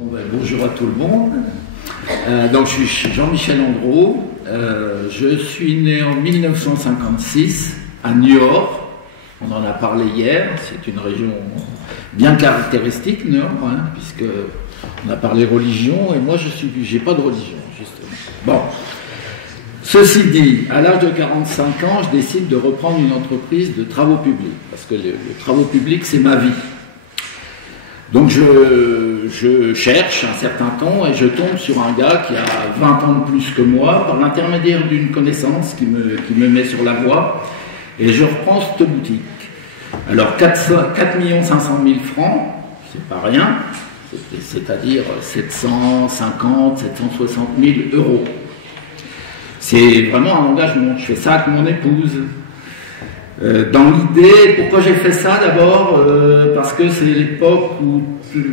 Bonjour à tout le monde. Donc je suis Jean-Michel Andreau. Je suis né en 1956 à Niort. On en a parlé hier. C'est une région bien caractéristique, Niort, puisque on a parlé religion et moi j'ai pas de religion justement. Bon. Ceci dit, à l'âge de 45 ans, je décide de reprendre une entreprise de travaux publics parce que les travaux publics c'est ma vie. Donc je cherche un certain temps et je tombe sur un gars qui a 20 ans de plus que moi par l'intermédiaire d'une connaissance qui me met sur la voie et je reprends cette boutique. Alors 4 500 000 francs, c'est pas rien, c'est-à-dire 750, 760 000 euros. C'est vraiment un engagement, je fais ça avec mon épouse. Dans l'idée, pourquoi j'ai fait ça d'abord parce que c'est l'époque où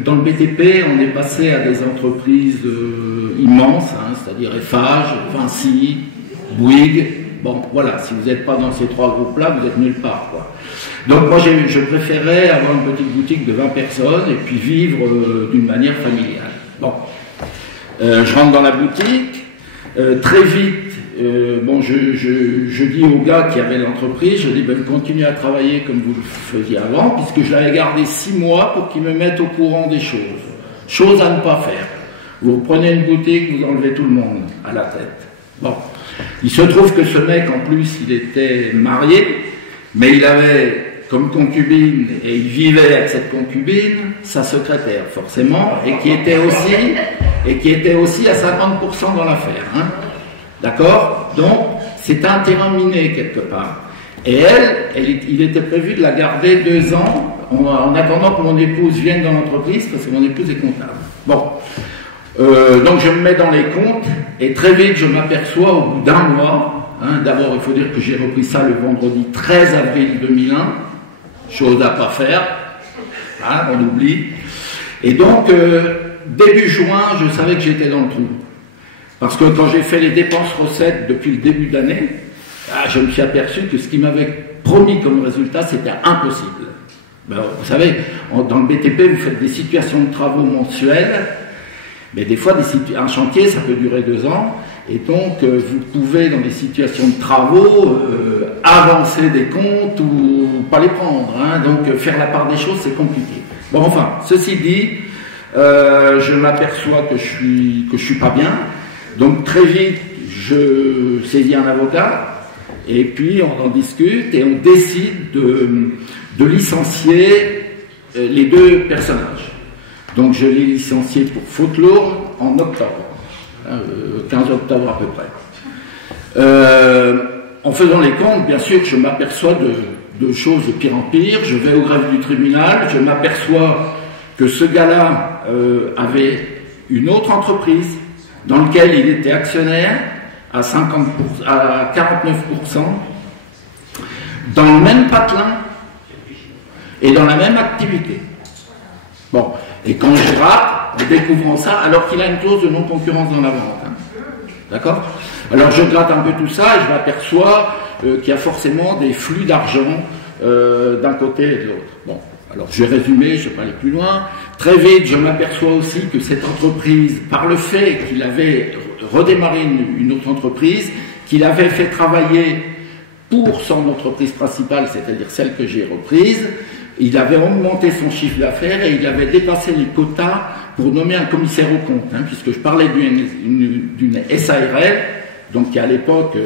dans le BTP on est passé à des entreprises immenses, c'est-à-dire Eiffage, Vinci, Bouygues. Bon voilà, si vous n'êtes pas dans ces trois groupes-là, vous êtes nulle part, quoi. Donc moi je préférais avoir une petite boutique de 20 personnes et puis vivre d'une manière familiale. Bon, je rentre dans la boutique, très vite. Je dis au gars qui avait l'entreprise, je dis continuez à travailler comme vous le faisiez avant, puisque je l'avais gardé 6 mois pour qu'il me mette au courant des choses. Chose à ne pas faire. Vous prenez une boutique, vous enlevez tout le monde à la tête. Bon. Il se trouve que ce mec, en plus, il était marié, mais il avait comme concubine, et il vivait avec cette concubine, sa secrétaire, forcément, et qui était aussi à 50% dans l'affaire. D'accord? Donc, c'est un terrain miné quelque part. Et il était prévu de la garder 2 ans en attendant que mon épouse vienne dans l'entreprise, parce que mon épouse est comptable. Bon. Donc, je me mets dans les comptes, et très vite, je m'aperçois au bout d'un mois, d'abord, il faut dire que j'ai repris ça le vendredi 13 avril 2001, chose à pas faire, on oublie. Et donc, début juin, je savais que j'étais dans le trou. Parce que quand j'ai fait les dépenses-recettes depuis le début de l'année, je me suis aperçu que ce qui m'avait promis comme résultat, c'était impossible. Ben, vous savez, dans le BTP, vous faites des situations de travaux mensuelles, mais des fois, un chantier, ça peut durer 2 ans, et donc vous pouvez, dans des situations de travaux, avancer des comptes ou pas les prendre. Donc faire la part des choses, c'est compliqué. Bon, enfin, ceci dit, je m'aperçois que je suis pas bien. Donc très vite, je saisis un avocat, et puis on en discute, et on décide de licencier les 2 personnages. Donc je l'ai licencié pour faute lourde en octobre, 15 octobre à peu près. En faisant les comptes, bien sûr, je m'aperçois de choses de pire en pire. Je vais au greffe du tribunal, je m'aperçois que ce gars-là avait une autre entreprise, dans lequel il était actionnaire à 49%, dans le même patelin et dans la même activité. Bon, et quand je rate, en découvrant ça, alors qu'il a une clause de non-concurrence dans la vente. D'accord? Alors je gratte un peu tout ça et je m'aperçois qu'il y a forcément des flux d'argent d'un côté et de l'autre. Bon. Alors, je vais résumer, je ne vais pas aller plus loin. Très vite, je m'aperçois aussi que cette entreprise, par le fait qu'il avait redémarré une autre entreprise, qu'il avait fait travailler pour son entreprise principale, c'est-à-dire celle que j'ai reprise, il avait augmenté son chiffre d'affaires et il avait dépassé les quotas pour nommer un commissaire aux comptes, puisque je parlais d'une SARL, donc qui à l'époque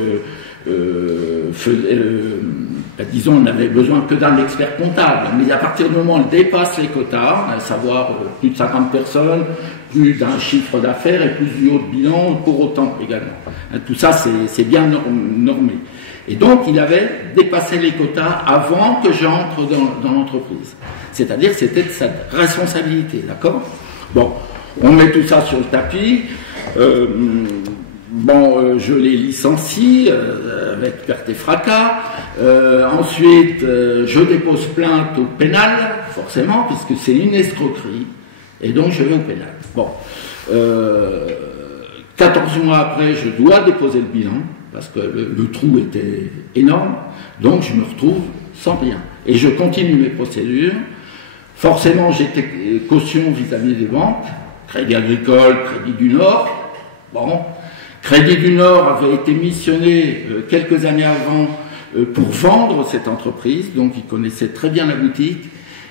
disons, on n'avait besoin que d'un expert comptable, mais à partir du moment où on dépasse les quotas, à savoir plus de 50 personnes, plus d'un chiffre d'affaires et plus du haut de bilan pour autant également. Tout ça, c'est bien normé. Et donc, il avait dépassé les quotas avant que j'entre dans l'entreprise. C'est-à-dire que c'était de sa responsabilité, d'accord? Bon, on met tout ça sur le tapis. Je les licencie avec perte et fracas. Ensuite, je dépose plainte au pénal, forcément, puisque c'est une escroquerie. Et donc, je vais au pénal. Bon. 14 mois après, je dois déposer le bilan, parce que le trou était énorme. Donc, je me retrouve sans rien. Et je continue mes procédures. Forcément, j'étais caution vis-à-vis des banques, Crédit Agricole, Crédit du Nord. Bon, Crédit du Nord avait été missionné quelques années avant pour vendre cette entreprise, donc il connaissait très bien la boutique,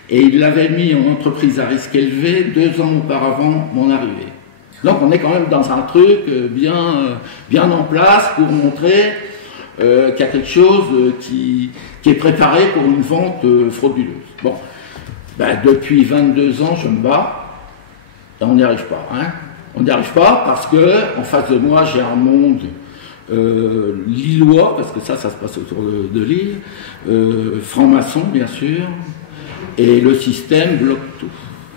et il l'avait mis en entreprise à risque élevé 2 ans auparavant mon arrivée. Donc on est quand même dans un truc bien en place pour montrer qu'il y a quelque chose qui est préparé pour une vente frauduleuse. Bon, ben, depuis 22 ans je me bats, et on n'y arrive pas. Hein. On n'y arrive pas parce que en face de moi j'ai un monde lillois, parce que ça se passe autour de Lille, franc-maçon bien sûr, et le système bloque tout.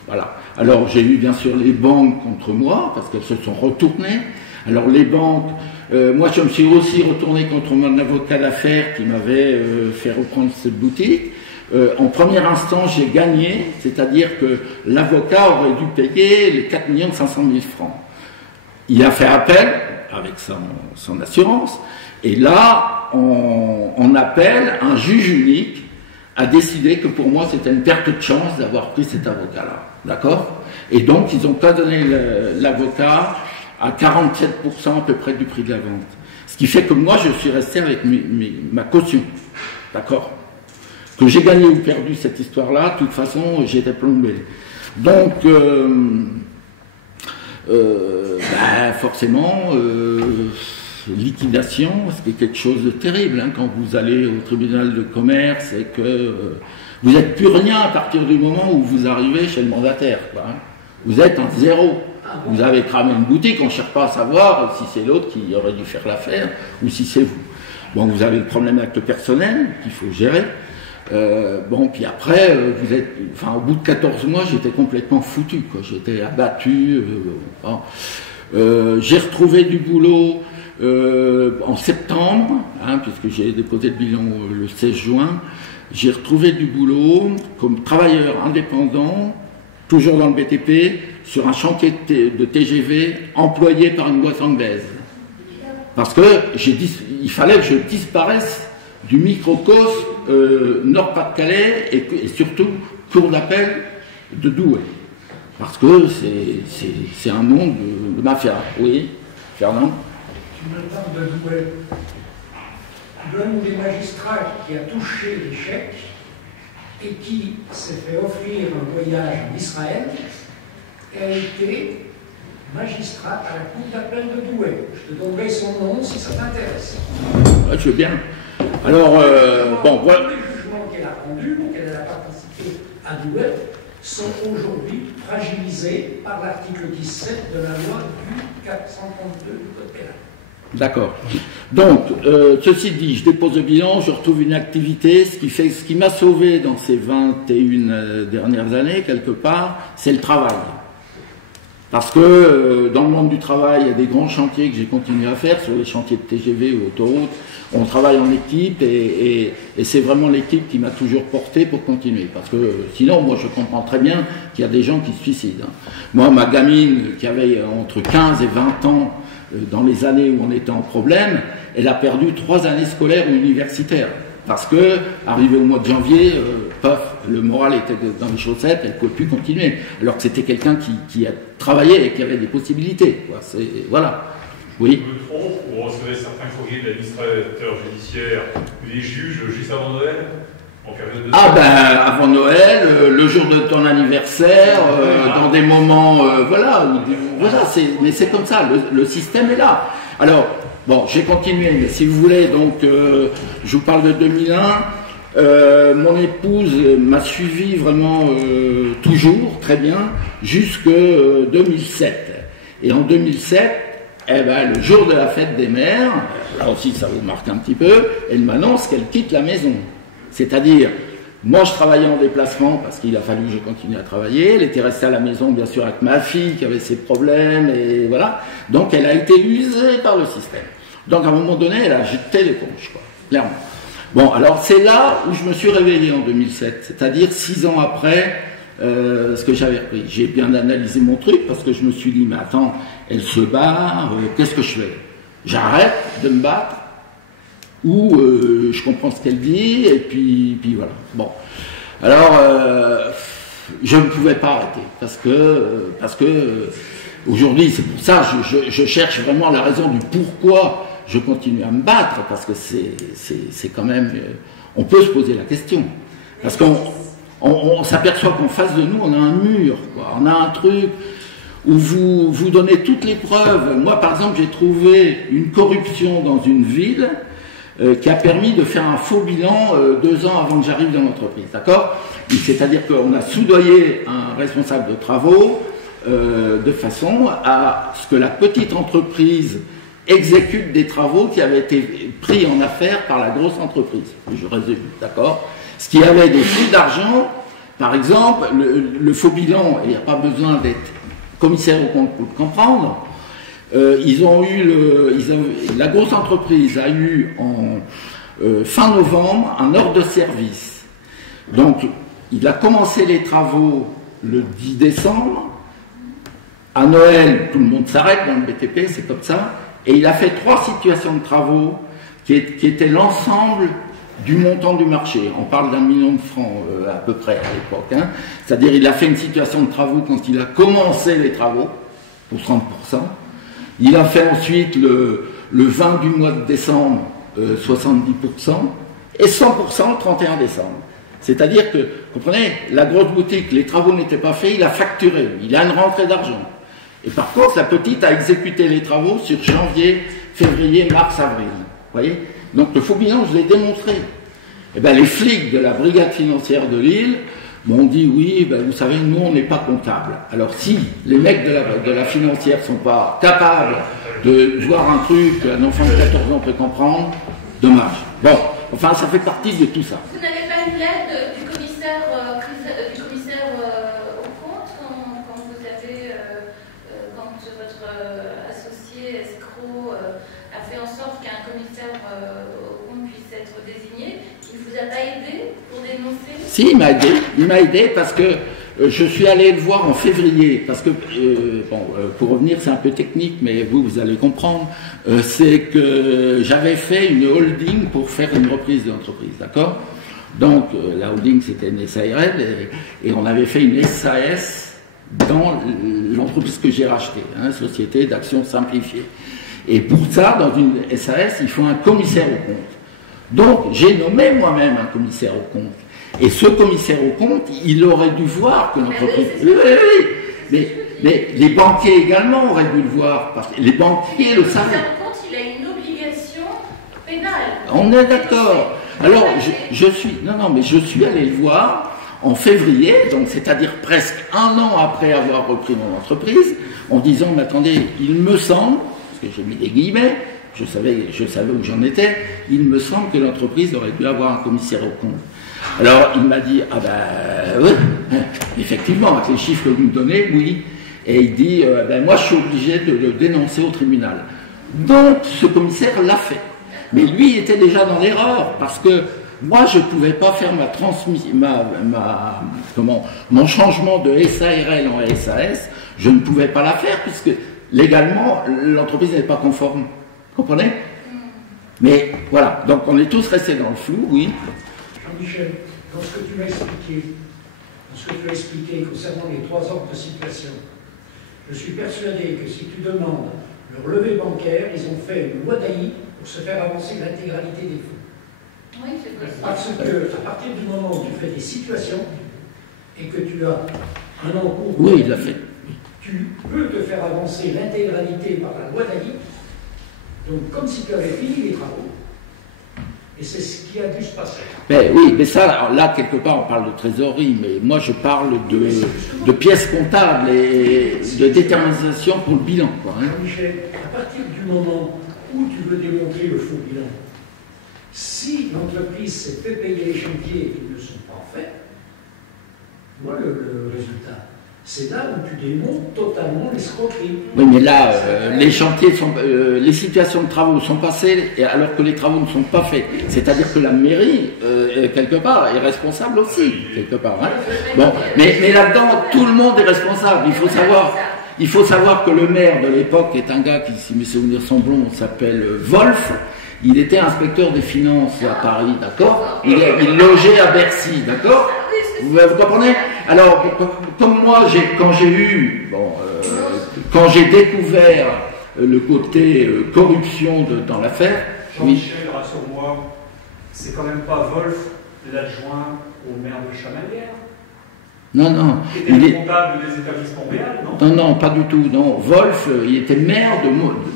Voilà. Alors j'ai eu bien sûr les banques contre moi, parce qu'elles se sont retournées. Alors les banques, moi je me suis aussi retourné contre mon avocat d'affaires qui m'avait fait reprendre cette boutique. En premier instant j'ai gagné, c'est-à-dire que l'avocat aurait dû payer les 4 500 000 francs. Il a fait appel avec son assurance, et là, en appel, un juge unique a décidé que pour moi c'était une perte de chance d'avoir pris cet avocat-là. D'accord? Et donc ils ont pas donné l'avocat à 47% à peu près du prix de la vente. Ce qui fait que moi je suis resté avec ma caution. D'accord? Que j'ai gagné ou perdu cette histoire-là, de toute façon j'étais plombé. Donc forcément liquidation, c'est quelque chose de terrible hein, quand vous allez au tribunal de commerce et que vous n'êtes plus rien à partir du moment où vous arrivez chez le mandataire. Quoi, hein. Vous êtes en zéro. Vous avez cramé une boutique, on ne cherche pas à savoir si c'est l'autre qui aurait dû faire l'affaire ou si c'est vous. Bon, vous avez le problème avec le personnel qu'il faut gérer. Bon, puis après, vous êtes, enfin, au bout de 14 mois, j'étais complètement foutu, quoi. J'étais abattu. J'ai retrouvé du boulot en septembre, hein, puisque j'ai déposé le bilan le 16 juin. J'ai retrouvé du boulot comme travailleur indépendant, toujours dans le BTP, sur un chantier de TGV employé par une boîte anglaise. Parce que il fallait que je disparaisse du microcosme Nord-Pas-de-Calais et surtout cour d'appel de Douai. Parce que c'est un monde de mafia. Oui, Fernand? Tu me parles de Douai. L'un des magistrats qui a touché les chèques et qui s'est fait offrir un voyage en Israël a été magistrat à la cour d'appel de Douai. Je te donnerai son nom si ça t'intéresse. Ouais, je veux bien. Alors, bon, voilà. Tous les jugements qu'elle a rendus, auxquels elle a participé à Douai, sont aujourd'hui fragilisés par l'article 17 de la loi du 432 du Code pénal. D'accord. Donc, ceci dit, je dépose le bilan, je retrouve une activité, ce qui m'a sauvé dans ces 21 dernières années, quelque part, c'est le travail. Parce que dans le monde du travail, il y a des grands chantiers que j'ai continué à faire, sur les chantiers de TGV ou autoroute. On travaille en équipe et c'est vraiment l'équipe qui m'a toujours porté pour continuer. Parce que sinon, moi je comprends très bien qu'il y a des gens qui se suicident. Moi, ma gamine qui avait entre 15 et 20 ans, dans les années où on était en problème, elle a perdu 3 années scolaires ou universitaires. Parce que, arrivé au mois de janvier, le moral était dans les chaussettes, elle ne pouvait plus continuer. Alors que c'était quelqu'un qui a travaillé et qui avait des possibilités. Quoi. Voilà. Oui. Je me trompe, vous recevez certains courriers de l'administrateur judiciaire, les juges, juste avant Noël, en période de... Ah ben, avant Noël, le jour de ton anniversaire, dans des moments, voilà, mais c'est comme ça, le système est là. Alors, bon, j'ai continué, mais si vous voulez, donc, je vous parle de 2001, mon épouse m'a suivi vraiment toujours, très bien, jusque 2007. Et en 2007, eh ben, le jour de la fête des mères, là aussi ça vous marque un petit peu, elle m'annonce qu'elle quitte la maison. C'est-à-dire, moi je travaillais en déplacement parce qu'il a fallu que je continue à travailler, elle était restée à la maison bien sûr avec ma fille qui avait ses problèmes, et voilà. Donc elle a été usée par le système. Donc à un moment donné, elle a jeté l'éponge, quoi, clairement. Bon, alors c'est là où je me suis réveillé en 2007, c'est-à-dire 6 ans après ce que j'avais repris. J'ai bien analysé mon truc parce que je me suis dit, mais attends, elle se barre, qu'est-ce que je fais? J'arrête de me battre ou je comprends ce qu'elle dit et puis voilà. Bon, alors je ne pouvais pas arrêter, parce que aujourd'hui, c'est pour ça que je cherche vraiment la raison du pourquoi je continue à me battre, parce que c'est quand même, on peut se poser la question, parce qu'on s'aperçoit qu'en face de nous, on a un mur, quoi. On a un truc où vous donnez toutes les preuves. Moi, par exemple, j'ai trouvé une corruption dans une ville qui a permis de faire un faux bilan 2 ans avant que j'arrive dans l'entreprise, d'accord? C'est-à-dire qu'on a soudoyé un responsable de travaux de façon à ce que la petite entreprise exécute des travaux qui avaient été pris en affaire par la grosse entreprise. Je résume, d'accord? Ce qui avait des flux d'argent, par exemple, le faux bilan, il n'y a pas besoin d'être commissaire au compte pour le comprendre. La grosse entreprise a eu en fin novembre un ordre de service. Donc, il a commencé les travaux le 10 décembre. À Noël, tout le monde s'arrête dans le BTP, c'est comme ça. Et il a fait 3 situations de travaux qui étaient l'ensemble du montant du marché. On parle d'1 million de francs à peu près à l'époque. Hein. C'est-à-dire il a fait une situation de travaux quand il a commencé les travaux, pour 30%. Il a fait ensuite le 20 du mois de décembre, 70%, et 100% le 31 décembre. C'est-à-dire que, comprenez, la grosse boutique, les travaux n'étaient pas faits, il a facturé, il a une rentrée d'argent. Et par contre, la petite a exécuté les travaux sur janvier, février, mars, avril. Vous voyez? Donc le faux bilan, je l'ai démontré. Et bien les flics de la brigade financière de Lille m'ont dit oui, ben, vous savez, nous on n'est pas comptables. Alors si les mecs de la financière ne sont pas capables de voir un truc qu'un enfant de 14 ans peut comprendre, dommage. Bon, enfin ça fait partie de tout ça. Vous n'avez pas une lettre du commissaire au compte quand vous avez, quand votre associé escroc a fait en sorte qu'un commissaire au compte puisse être désigné? Il ne vous a pas aidé pour dénoncer? Si, il m'a aidé parce que je suis allé le voir en février, parce que, pour revenir, c'est un peu technique, mais vous allez comprendre, c'est que j'avais fait une holding pour faire une reprise de l'entreprise, d'accord? Donc, la holding, c'était une SARL, et on avait fait une SAS dans l'entreprise que j'ai rachetée, hein, Société d'Action Simplifiée. Et pour ça, dans une SAS, il faut un commissaire au compte. Donc, j'ai nommé moi-même un commissaire au compte. Et ce commissaire au compte, il aurait dû voir que l'entreprise... Oui. Mais les banquiers également auraient dû le voir, parce que les banquiers le savaient. Le commissaire au compte, il a une obligation pénale. On est d'accord. Alors, je suis allé le voir en février, donc c'est-à-dire presque 1 an après avoir repris mon entreprise, en disant, mais attendez, il me semble, parce que j'ai mis des guillemets, je savais où j'en étais, il me semble que l'entreprise aurait dû avoir un commissaire au compte. Alors il m'a dit, ah ben oui, effectivement, avec les chiffres que vous me donnez, oui. Et il dit, ben moi je suis obligé de le dénoncer au tribunal. Donc ce commissaire l'a fait. Mais lui il était déjà dans l'erreur, parce que moi je ne pouvais pas faire mon changement de SARL en SAS, je ne pouvais pas la faire, puisque légalement l'entreprise n'est pas conforme. Vous comprenez? Mais voilà, donc on est tous restés dans le flou, oui. Jean-Michel, dans ce que tu m'as expliqué, concernant les 3 ordres de situation, je suis persuadé que si tu demandes le relevé bancaire, ils ont fait une loi d'AI pour se faire avancer l'intégralité des fonds. Oui, c'est possible. Parce que, à partir du moment où tu fais des situations et que tu as un encours, oui, il l'a fait. Tu peux te faire avancer l'intégralité par la loi d'AI. Donc, comme si tu avais fini les travaux, et c'est ce qui a dû se passer. Mais oui, mais ça, là, quelque part, on parle de trésorerie, mais moi, je parle de pièces comptables et de détermination pour le bilan, quoi. Hein. Michel, à partir du moment où tu veux démontrer le faux bilan, si l'entreprise s'est fait payer les chantiers qui ne sont pas faits, voilà le résultat. C'est là où tu démontres totalement l'escroquerie. Oui, mais là, les chantiers sont, les situations de travaux sont passées, alors que les travaux ne sont pas faits. C'est-à-dire que la mairie, quelque part, est responsable aussi, quelque part. Hein. Bon, mais là-dedans, tout le monde est responsable. Il faut savoir que le maire de l'époque est un gars qui, si mes souvenirs sont bons, s'appelle Wolf. Il était inspecteur des finances à Paris, d'accord? Il logeait à Bercy, d'accord? Vous comprenez? Alors, comme moi, quand j'ai découvert le côté corruption dans l'affaire... Jean-Michel, rassure-moi, c'est quand même pas Wolf, l'adjoint au maire de Chamalières? Non, non. Il était comptable des établissements réels, non? Non, non, pas du tout. Non. Wolf, il était maire de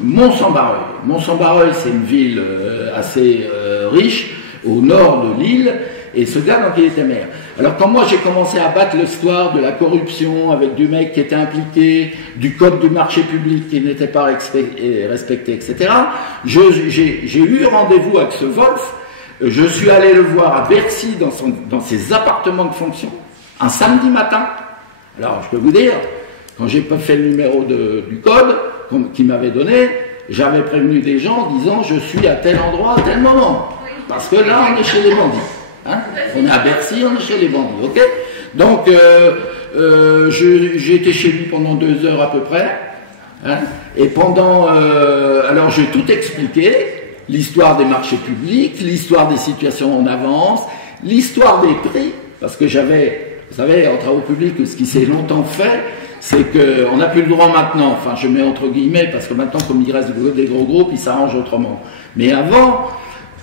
Mont-Saint-Barreuil. Mont-Saint-Barreuil, c'est une ville assez riche, au nord de l'île, et ce gars, donc, il était maire. Alors, quand moi, j'ai commencé à battre l'histoire de la corruption avec du mec qui était impliqué, du code du marché public qui n'était pas respecté, etc., j'ai eu rendez-vous avec ce Wolf. Je suis allé le voir à Bercy, dans ses appartements de fonction, un samedi matin. Alors, je peux vous dire, quand j'ai pas fait le numéro du code qu'il m'avait donné, j'avais prévenu des gens en disant, je suis à tel endroit, à tel moment. Parce que là, on est chez les bandits. Hein, on est à Bercy, on est chez les bandits, ok? Donc, j'ai été chez lui pendant 2 heures à peu près. Hein, et alors, j'ai tout expliqué. L'histoire des marchés publics, l'histoire des situations en avance, l'histoire des prix, parce que vous savez, en travaux publics, ce qui s'est longtemps fait, c'est qu'on n'a plus le droit maintenant, enfin je mets entre guillemets, parce que maintenant, comme il reste des gros groupes, ils s'arrangent autrement. Mais avant,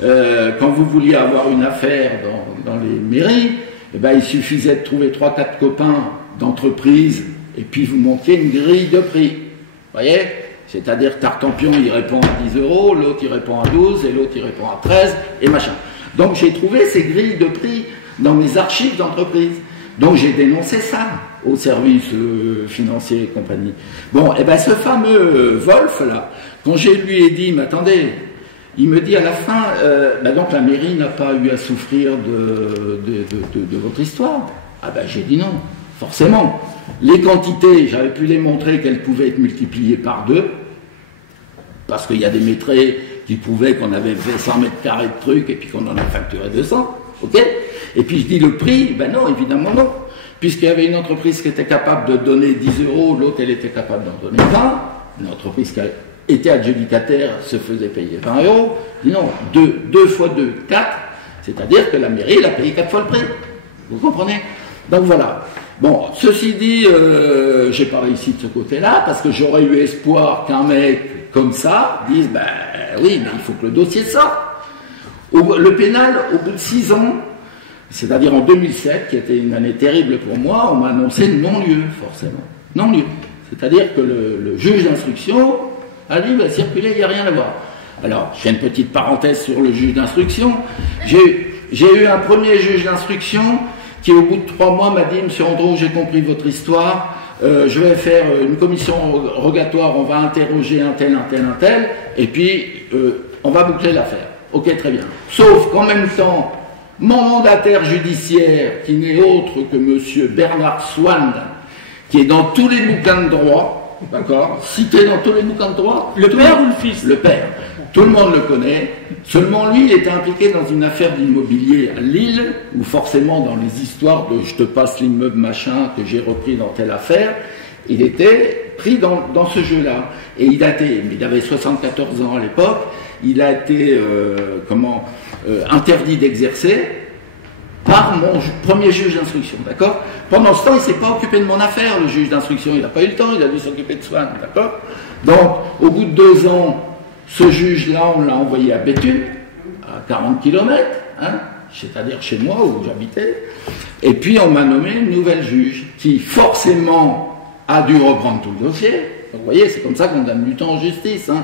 quand vous vouliez avoir une affaire dans les mairies, eh ben, il suffisait de trouver 3-4 copains d'entreprise, et puis vous montiez une grille de prix. Vous voyez? C'est-à-dire Tartampion, il répond à 10 €, l'autre il répond à 12, et l'autre il répond à 13, et machin. Donc j'ai trouvé ces grilles de prix dans mes archives d'entreprise. Donc j'ai dénoncé ça au service financier et compagnie. Bon, et ben ce fameux Wolf là, quand je lui ai dit, mais attendez, il me dit à la fin, donc la mairie n'a pas eu à souffrir de votre histoire. Ah ben j'ai dit non, forcément. Les quantités, j'avais pu démontrer qu'elles pouvaient être multipliées par 2, parce qu'il y a des métrés qui prouvaient qu'on avait fait 100 mètres carrés de trucs et puis qu'on en a facturé 200, ok? Et puis je dis le prix, ben non, évidemment non, puisqu'il y avait une entreprise qui était capable de donner 10 €, l'autre elle était capable d'en donner 20, une entreprise qui était adjudicataire se faisait payer 20 €, je dis non, 2 fois 2, 4, c'est-à-dire que la mairie elle a payé 4 fois le prix, vous comprenez? Donc voilà. Bon, ceci dit, j'ai pas réussi de ce côté-là, parce que j'aurais eu espoir qu'un mec comme ça dise, ben oui, mais il faut que le dossier sorte. Le pénal, au bout de 6 ans, c'est-à-dire en 2007, qui était une année terrible pour moi, on m'a annoncé non-lieu, forcément. Non-lieu. C'est-à-dire que le juge d'instruction a dit, ben, circuler, il n'y a rien à voir. Alors, je fais une petite parenthèse sur le juge d'instruction. J'ai eu un premier juge d'instruction qui au bout de 3 mois m'a dit, Monsieur Andrew, j'ai compris votre histoire, je vais faire une commission rogatoire, on va interroger un tel, et puis on va boucler l'affaire. Ok, très bien. Sauf qu'en même temps, mon mandataire judiciaire, qui n'est autre que Monsieur Bernard Swann, qui est dans tous les bouquins de droit, d'accord, cité dans tous les bouquins de droit. Le père ou le fils? Le père. Tout le monde le connaît. Seulement lui, il était impliqué dans une affaire d'immobilier à Lille, où forcément dans les histoires de je te passe l'immeuble machin que j'ai repris dans telle affaire, il était pris dans ce jeu-là. Et il avait 74 ans à l'époque, il a été interdit d'exercer par mon premier juge d'instruction, d'accord? Pendant ce temps, il ne s'est pas occupé de mon affaire, le juge d'instruction, il n'a pas eu le temps, il a dû s'occuper de Swann, d'accord? Donc, au bout de 2 ans, ce juge-là, on l'a envoyé à Béthune, à 40 km, hein, c'est-à-dire chez moi où j'habitais, et puis on m'a nommé une nouvelle juge qui forcément a dû reprendre tout le dossier. Donc, vous voyez, c'est comme ça qu'on gagne du temps en justice. Hein.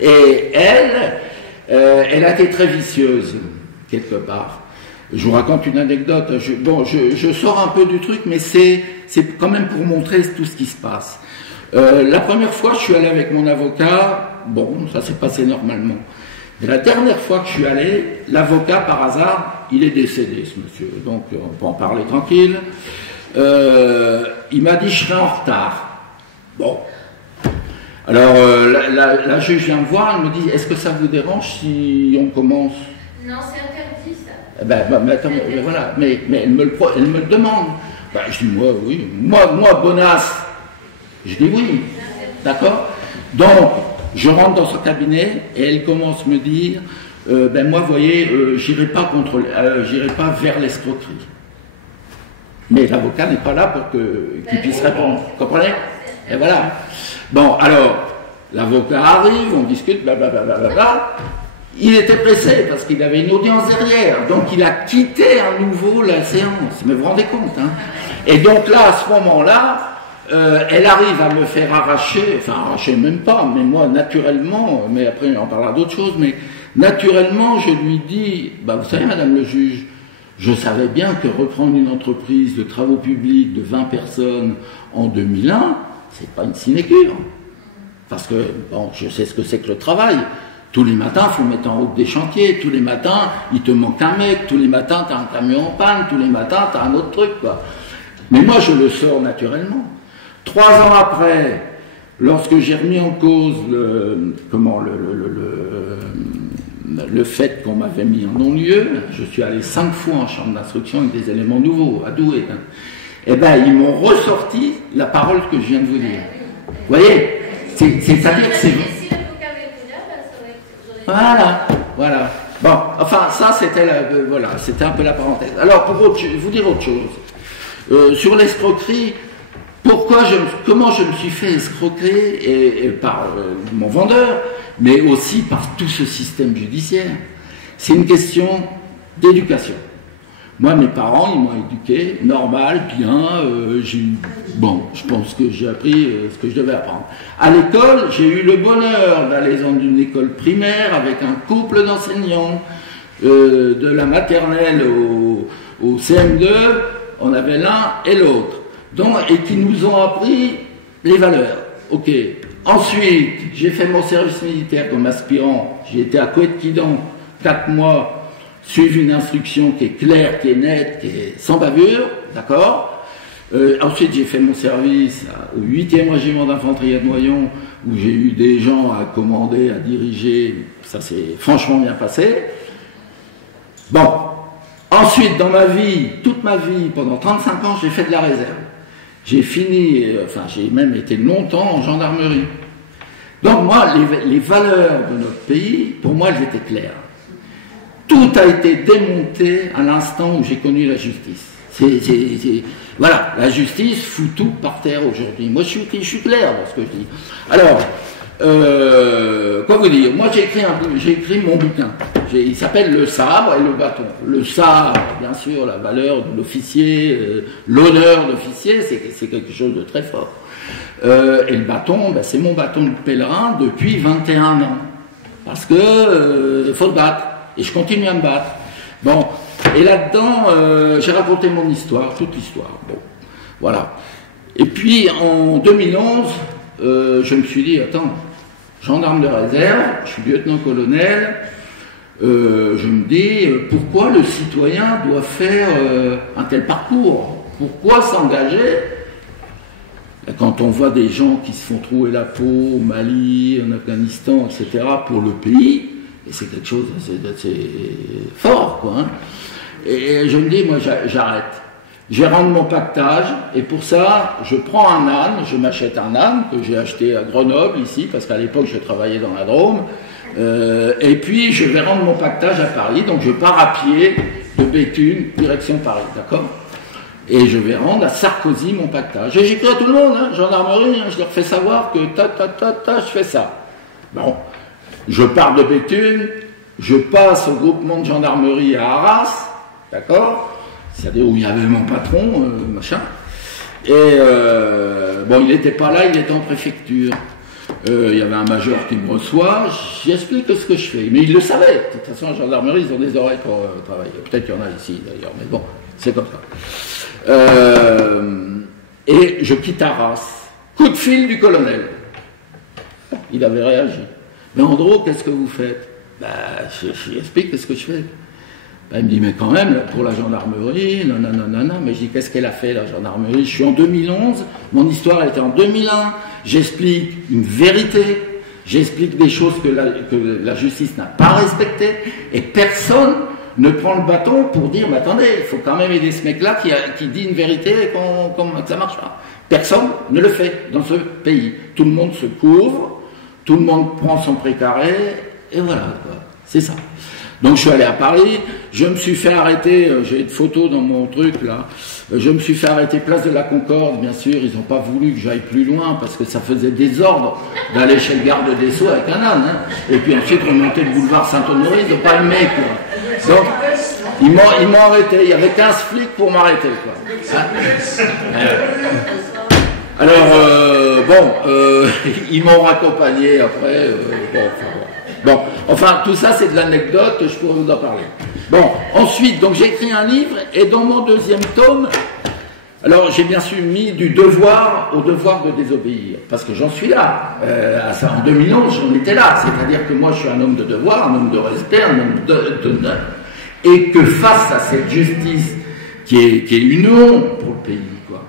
Et elle a été très vicieuse, quelque part. Je vous raconte une anecdote. Je sors un peu du truc, mais c'est quand même pour montrer tout ce qui se passe. La première fois, je suis allé avec mon avocat. Bon, ça s'est passé normalement. Mais la dernière fois que je suis allé, l'avocat, par hasard, il est décédé, ce monsieur. Donc, on peut en parler tranquille. Il m'a dit, je serai en retard. Bon. Alors, la juge vient me voir, elle me dit, est-ce que ça vous dérange si on commence? Non, c'est interdit, ça. Eh mais attends, mais voilà. Mais elle me le demande. Ben, je dis, moi, oui. Moi, bonasse. Je dis oui. D'accord? Donc, je rentre dans son cabinet et elle commence à me dire, moi, vous voyez, j'irai pas vers l'escroquerie. Mais l'avocat n'est pas là pour qu'il puisse répondre. Vous comprenez? Et voilà. Bon, alors, l'avocat arrive, on discute, blablabla. Il était pressé parce qu'il avait une audience derrière. Donc, il a quitté à nouveau la séance. Mais vous vous rendez compte, hein? Et donc là, à ce moment-là, elle arrive à me faire arracher, enfin arracher même pas, mais moi naturellement, mais après on parlera d'autres choses, mais naturellement je lui dis, bah vous savez madame le juge, je savais bien que reprendre une entreprise de travaux publics de 20 personnes en 2001, c'est pas une sinécure. Parce que, bon, je sais ce que c'est que le travail. Tous les matins, il faut mettre en route des chantiers, tous les matins, il te manque un mec, tous les matins, tu as un camion en panne, tous les matins, tu as un autre truc, quoi. Mais moi, je le sors naturellement. 3 ans après, lorsque j'ai remis en cause le fait qu'on m'avait mis en non-lieu, je suis allé 5 fois en chambre d'instruction avec des éléments nouveaux, à Douai. Hein. Eh bien, ils m'ont ressorti la parole que je viens de vous dire. Vous voyez, c'est-à-dire que c'est... Voilà. Bon, enfin, ça, c'était voilà, c'était un peu la parenthèse. Alors, pour vous dire autre chose, sur l'escroquerie, comment je me suis fait escroquer et par mon vendeur, mais aussi par tout ce système judiciaire. C'est une question d'éducation. Moi, mes parents, ils m'ont éduqué, normal, bien, je pense que j'ai appris ce que je devais apprendre. À l'école, j'ai eu le bonheur d'aller dans une école primaire avec un couple d'enseignants, de la maternelle au CM2, on avait l'un et l'autre, et qui nous ont appris les valeurs. Ok. Ensuite, j'ai fait mon service militaire comme aspirant, j'ai été à Couët-Quidan 4 mois, suivre une instruction qui est claire, qui est nette, qui est sans bavure, d'accord. Ensuite, j'ai fait mon service au 8e régiment d'infanterie à Noyon, où j'ai eu des gens à commander, à diriger, ça s'est franchement bien passé. Bon, ensuite, dans ma vie, toute ma vie, pendant 35 ans, j'ai fait de la réserve. J'ai fini, j'ai même été longtemps en gendarmerie. Donc moi, les valeurs de notre pays, pour moi, elles étaient claires. Tout a été démonté à l'instant où j'ai connu la justice. Voilà, la justice fout tout par terre aujourd'hui. Moi, je suis clair dans ce que je dis. Alors, quoi vous dire? Moi, j'ai écrit mon bouquin. Il s'appelle Le sabre et le bâton. Le sabre, bien sûr, la valeur de l'officier, l'honneur d'officier, c'est quelque chose de très fort. Et le bâton, c'est mon bâton de pèlerin depuis 21 ans. Parce que faut se battre. Et je continue à me battre. Bon, et là-dedans, j'ai raconté mon histoire, toute l'histoire. Bon, voilà. Et puis, en 2011, je me suis dit, attends, gendarme de réserve, je suis lieutenant-colonel, je me dis, pourquoi le citoyen doit faire un tel parcours? Pourquoi s'engager quand on voit des gens qui se font trouer la peau au Mali, en Afghanistan, etc., pour le pays? Et c'est quelque chose d'assez fort, quoi. Hein. Et je me dis, moi, j'arrête. Je vais rendre mon pactage, et pour ça, je prends un âne, je m'achète un âne que j'ai acheté à Grenoble, ici, parce qu'à l'époque, je travaillais dans la Drôme, et puis je vais rendre mon pactage à Paris, donc je pars à pied de Béthune, direction Paris, d'accord? Et je vais rendre à Sarkozy mon pactage. Et j'écris à tout le monde, hein, gendarmerie, hein, je leur fais savoir que je fais ça. Bon. Je pars de Béthune, je passe au groupement de gendarmerie à Arras, d'accord, c'est-à-dire où il y avait mon patron, machin, et bon, il n'était pas là, il était en préfecture. Il y avait un major qui me reçoit, j'explique ce que je fais, mais il le savait. De toute façon, en gendarmerie, ils ont des oreilles pour travailler. Peut-être qu'il y en a ici, d'ailleurs, mais bon, c'est comme ça. Et je quitte Arras. Coup de fil du colonel. Il avait réagi. Mais Andro, qu'est-ce que vous faites? Je lui explique ce que je fais. Il me dit, mais quand même, pour la gendarmerie, non. Mais je dis, qu'est-ce qu'elle a fait, la gendarmerie? Je suis en 2011, mon histoire elle était en 2001, j'explique une vérité, j'explique des choses que la justice n'a pas respectées, et personne ne prend le bâton pour dire, mais attendez, il faut quand même aider ce mec-là qui dit une vérité et que ça marche pas. Personne ne le fait dans ce pays. Tout le monde se couvre, tout le monde prend son précaré, et voilà, c'est ça. Donc je suis allé à Paris, je me suis fait arrêter, j'ai une photo dans mon truc là, Je me suis fait arrêter place de la Concorde, bien sûr, ils n'ont pas voulu que j'aille plus loin parce que ça faisait désordre d'aller chez le garde des Sceaux avec un âne. Hein. Et puis ensuite remonter le boulevard Saint-Honoré, ils n'ont pas aimé, quoi. Donc, ils m'ont arrêté, il y avait 15 flics pour m'arrêter, quoi. Hein. Alors, ils m'ont raccompagné après. Bon, enfin, tout ça c'est de l'anecdote, je pourrais vous en parler. Bon, ensuite, donc j'ai écrit un livre, et dans mon deuxième tome, alors j'ai bien sûr mis du devoir au devoir de désobéir, parce que j'en suis là. En 2011, j'en étais là, c'est-à-dire que moi je suis un homme de devoir, un homme de respect, un homme d'honneur, et que face à cette justice qui est une honte pour le pays, quoi,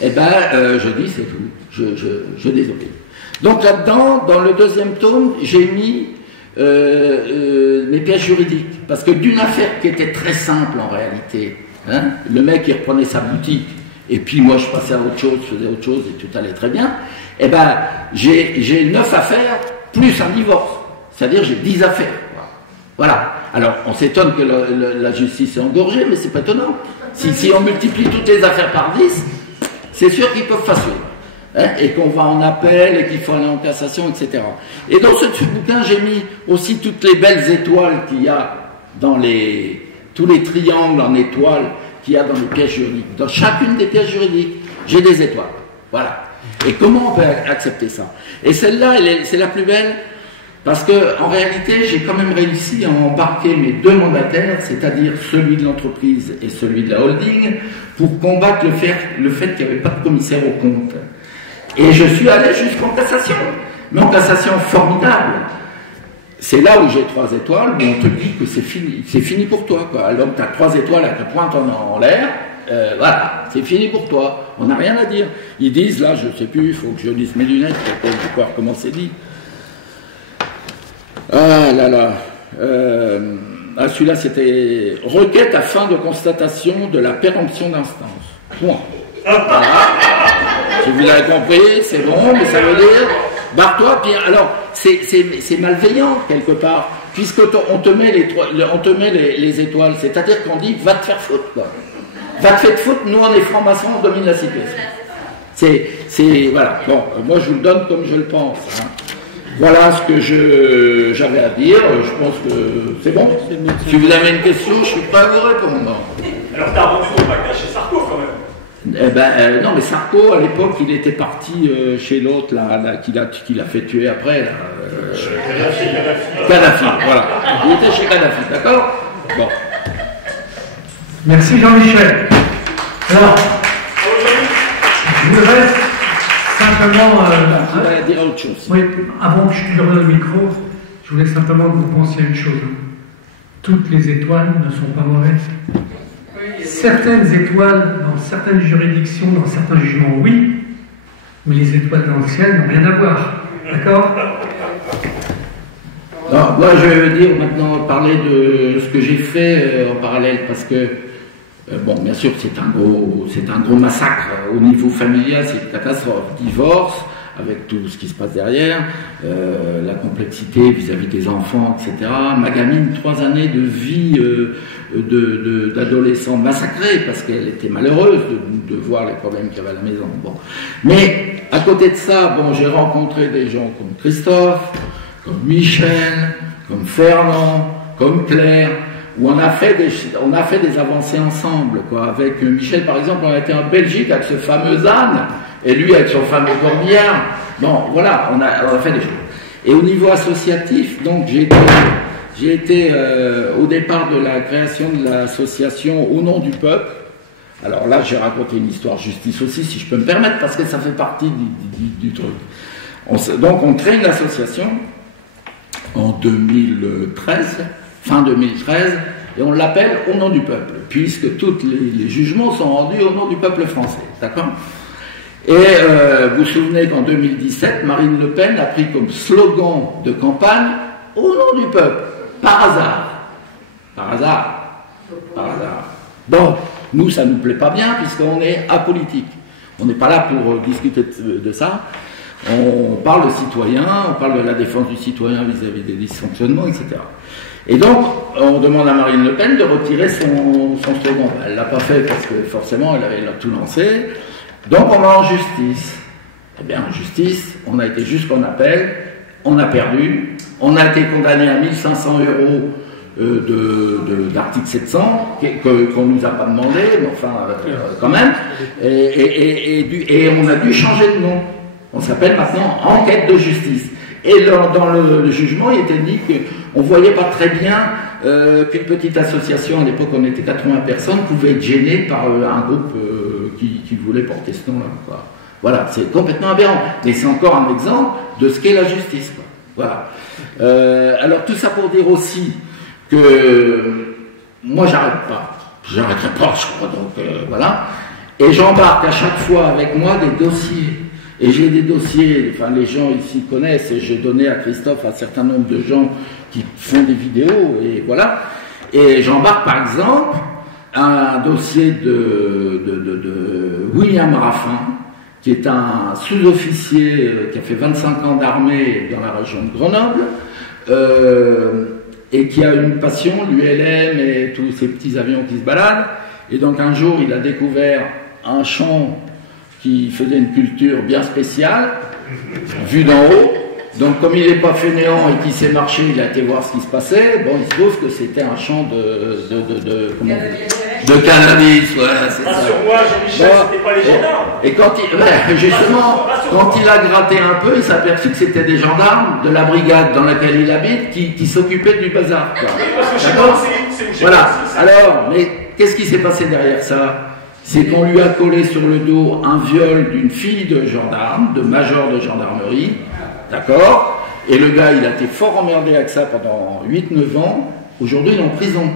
eh ben, je dis c'est tout, je désobéis. Donc là-dedans, dans le deuxième tome, j'ai mis mes pièces juridiques, parce que d'une affaire qui était très simple en réalité, hein, le mec il reprenait sa boutique, et puis moi je passais à autre chose, je faisais autre chose, et tout allait très bien, et ben j'ai 9 affaires, plus un divorce, c'est-à-dire j'ai 10 affaires. Voilà. Alors on s'étonne que la justice est engorgée, mais c'est pas étonnant. Si on multiplie toutes les affaires par 10, c'est sûr qu'ils peuvent passer. Hein, et qu'on va en appel, et qu'il faut aller en cassation, etc. Et dans ce bouquin, j'ai mis aussi toutes les belles étoiles qu'il y a dans tous les triangles en étoiles qu'il y a dans les pièces juridiques. Dans chacune des pièces juridiques, j'ai des étoiles. Voilà. Et comment on peut accepter ça? Et celle-là, c'est la plus belle, parce que en réalité, j'ai quand même réussi à embarquer mes 2 mandataires, c'est-à-dire celui de l'entreprise et celui de la holding, pour combattre le fait qu'il n'y avait pas de commissaire aux comptes. Et je suis allé jusqu'en cassation, mais en cassation formidable. C'est là où j'ai 3 étoiles, où on te dit que c'est fini pour toi, quoi. Alors tu as 3 étoiles à ta pointe en l'air, voilà, c'est fini pour toi, on n'a rien à dire. Ils disent, là, je sais plus, il faut que je lise mes lunettes pour voir comment c'est dit. Ah là là, celui-là c'était requête à fin de constatation de la péremption d'instance. Point. Voilà. Si vous l'avez compris, c'est bon, mais ça veut dire, barre-toi, puis alors, c'est malveillant, quelque part, puisque on te met les étoiles, c'est-à-dire qu'on dit, va te faire foutre, quoi. Va te faire foutre, nous on est francs-maçons, on domine la situation. Voilà, bon, moi je vous le donne comme je le pense, hein. Voilà ce que j'avais à dire, je pense que c'est bon. Si vous avez une question, je suis prêt à vous répondre. Alors t'as vendu ton paquet chez Sarko, quand même. Non, mais Sarko, à l'époque, il était parti chez l'autre, là, qui l'a fait tuer après. Kadhafi, voilà. Il était chez Kadhafi, d'accord? Bon. Merci Jean-Michel. Alors, je voudrais simplement... je voudrais dire autre chose. Oui, avant que je lui redonne le micro, je voulais simplement que vous pensiez à une chose. Toutes les étoiles ne sont pas mauvaises. Certaines étoiles, dans certaines juridictions, dans certains jugements, oui, mais les étoiles dans le ciel n'ont rien à voir. D'accord? Non, moi, je vais dire maintenant, parler de ce que j'ai fait en parallèle, parce que, bon, bien sûr, c'est un gros massacre au niveau familial, c'est une catastrophe. Divorce, avec tout ce qui se passe derrière, la complexité vis-à-vis des enfants, etc. Ma gamine, 3 années de vie d'adolescent massacrée, parce qu'elle était malheureuse de voir les problèmes qu'il y avait à la maison. Bon. Mais, à côté de ça, bon, j'ai rencontré des gens comme Christophe, comme Michel, comme Fernand, comme Claire, où on a fait des avancées ensemble, quoi. Avec Michel, par exemple, on a été en Belgique avec ce fameux âne, et lui avec son fameux corbillard. Bon, voilà, on a fait des choses. Et au niveau associatif, donc j'ai été au départ de la création de l'association Au nom du peuple. Alors là, j'ai raconté une histoire justice aussi, si je peux me permettre, parce que ça fait partie du truc. Donc on crée une association en 2013, fin 2013, et on l'appelle Au nom du peuple, puisque tous les jugements sont rendus au nom du peuple français, d'accord? Et vous vous souvenez qu'en 2017, Marine Le Pen a pris comme slogan de campagne « Au nom du peuple », par hasard. Par hasard. Par hasard. Bon, nous, ça ne nous plaît pas bien, puisqu'on est apolitique. On n'est pas là pour discuter de ça. On parle de citoyens, on parle de la défense du citoyen vis-à-vis des dysfonctionnements, etc. Et donc, on demande à Marine Le Pen de retirer son slogan. Elle ne l'a pas fait parce que forcément, elle avait tout lancé. Donc, on va en justice. Eh bien, en justice, on a été jusqu'en appel, on a perdu, on a été condamné à 1 500 € d'article 700, qu'on ne nous a pas demandé, mais enfin, quand même. Et on a dû changer de nom. On s'appelle maintenant Enquête de justice. Et dans le jugement, il était dit qu'on ne voyait pas très bien qu'une petite association, à l'époque on était 80 personnes, pouvait être gênée par un groupe qui voulait porter ce nom-là. Voilà, c'est complètement aberrant. Mais c'est encore un exemple de ce qu'est la justice. Voilà. Alors tout ça pour dire aussi que moi j'arrête pas. J'arrêterai pas, je crois. Donc voilà. Et j'embarque à chaque fois avec moi des dossiers. Et j'ai des dossiers, enfin les gens ici connaissent, et j'ai donné à Christophe un certain nombre de gens qui font des vidéos, et voilà. Et j'embarque par exemple un dossier de William Raffin, qui est un sous-officier qui a fait 25 ans d'armée dans la région de Grenoble, et qui a une passion, l'ULM et tous ces petits avions qui se baladent. Et donc un jour, il a découvert un champ qui faisait une culture bien spéciale, vue d'en haut. Donc comme il n'est pas fainéant et qu'il sait marcher, il a été voir ce qui se passait. Bon, il se trouve que c'était un champ de cannabis, voilà, c'est ça. Rassure-moi, Jean-Michel, c'était pas les gendarmes. Et quand justement, quand il a gratté un peu, il s'est aperçu que c'était des gendarmes de la brigade dans laquelle il habite qui s'occupaient du bazar. Quoi. Oui, parce que chez moi, c'est voilà. Alors, mais qu'est-ce qui s'est passé derrière ça? C'est qu'on lui a collé sur le dos un viol d'une fille de gendarme, de major de gendarmerie, d'accord? Et le gars, il a été fort emmerdé avec ça pendant 8-9 ans. Aujourd'hui, il est en prison.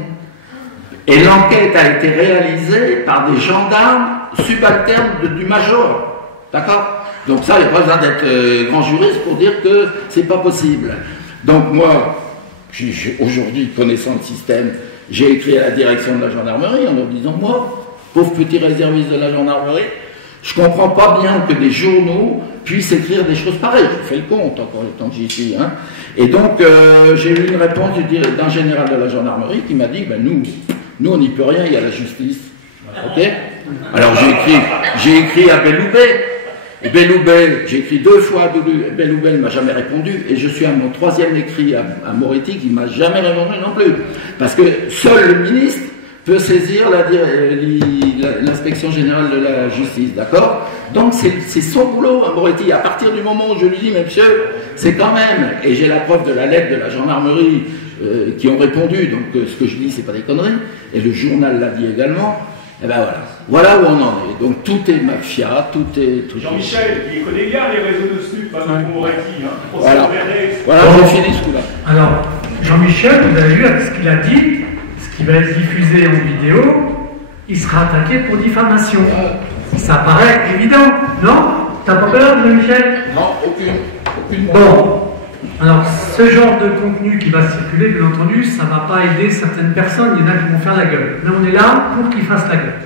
Et l'enquête a été réalisée par des gendarmes subalternes du major, d'accord? Donc ça, il n'y a pas besoin d'être grand juriste pour dire que c'est pas possible. Donc moi, aujourd'hui, connaissant le système, j'ai écrit à la direction de la gendarmerie en leur disant, moi, pauvre petit réserviste de la gendarmerie, je comprends pas bien que des journaux puissent écrire des choses pareilles. Je fais le compte encore le temps que j'y suis. Hein. Et donc, j'ai eu une réponse d'un général de la gendarmerie qui m'a dit, ben nous on n'y peut rien, il y a la justice. Ok? Alors j'ai écrit à Belloubet. Et Belloubet, j'ai écrit 2 fois à Belloubet, il ne m'a jamais répondu. Et je suis à mon 3e écrit à Moretti qui ne m'a jamais répondu non plus. Parce que seul le ministre peut saisir l'inspection générale de la justice, d'accord? Donc c'est son boulot, Moretti. À partir du moment où je lui dis, mais monsieur, c'est quand même, et j'ai la preuve de la lettre de la gendarmerie qui ont répondu, donc ce que je dis, c'est pas des conneries, et le journal l'a dit également, et ben voilà où on en est. Donc tout est mafia, tout est... Jean-Michel, il connaît bien les réseaux de SNUP, pour Moretti, hein, voilà, j'ai fini ce coup-là. Alors, Jean-Michel, vous avez vu ce qu'il a dit, qui va être diffusé en vidéo, il sera attaqué pour diffamation. Ça paraît évident, non? T'as pas peur, Michel? Non, aucune. Bon, alors ce genre de contenu qui va circuler, bien entendu, ça ne va pas aider certaines personnes, il y en a qui vont faire la gueule. Mais on est là pour qu'ils fassent la gueule.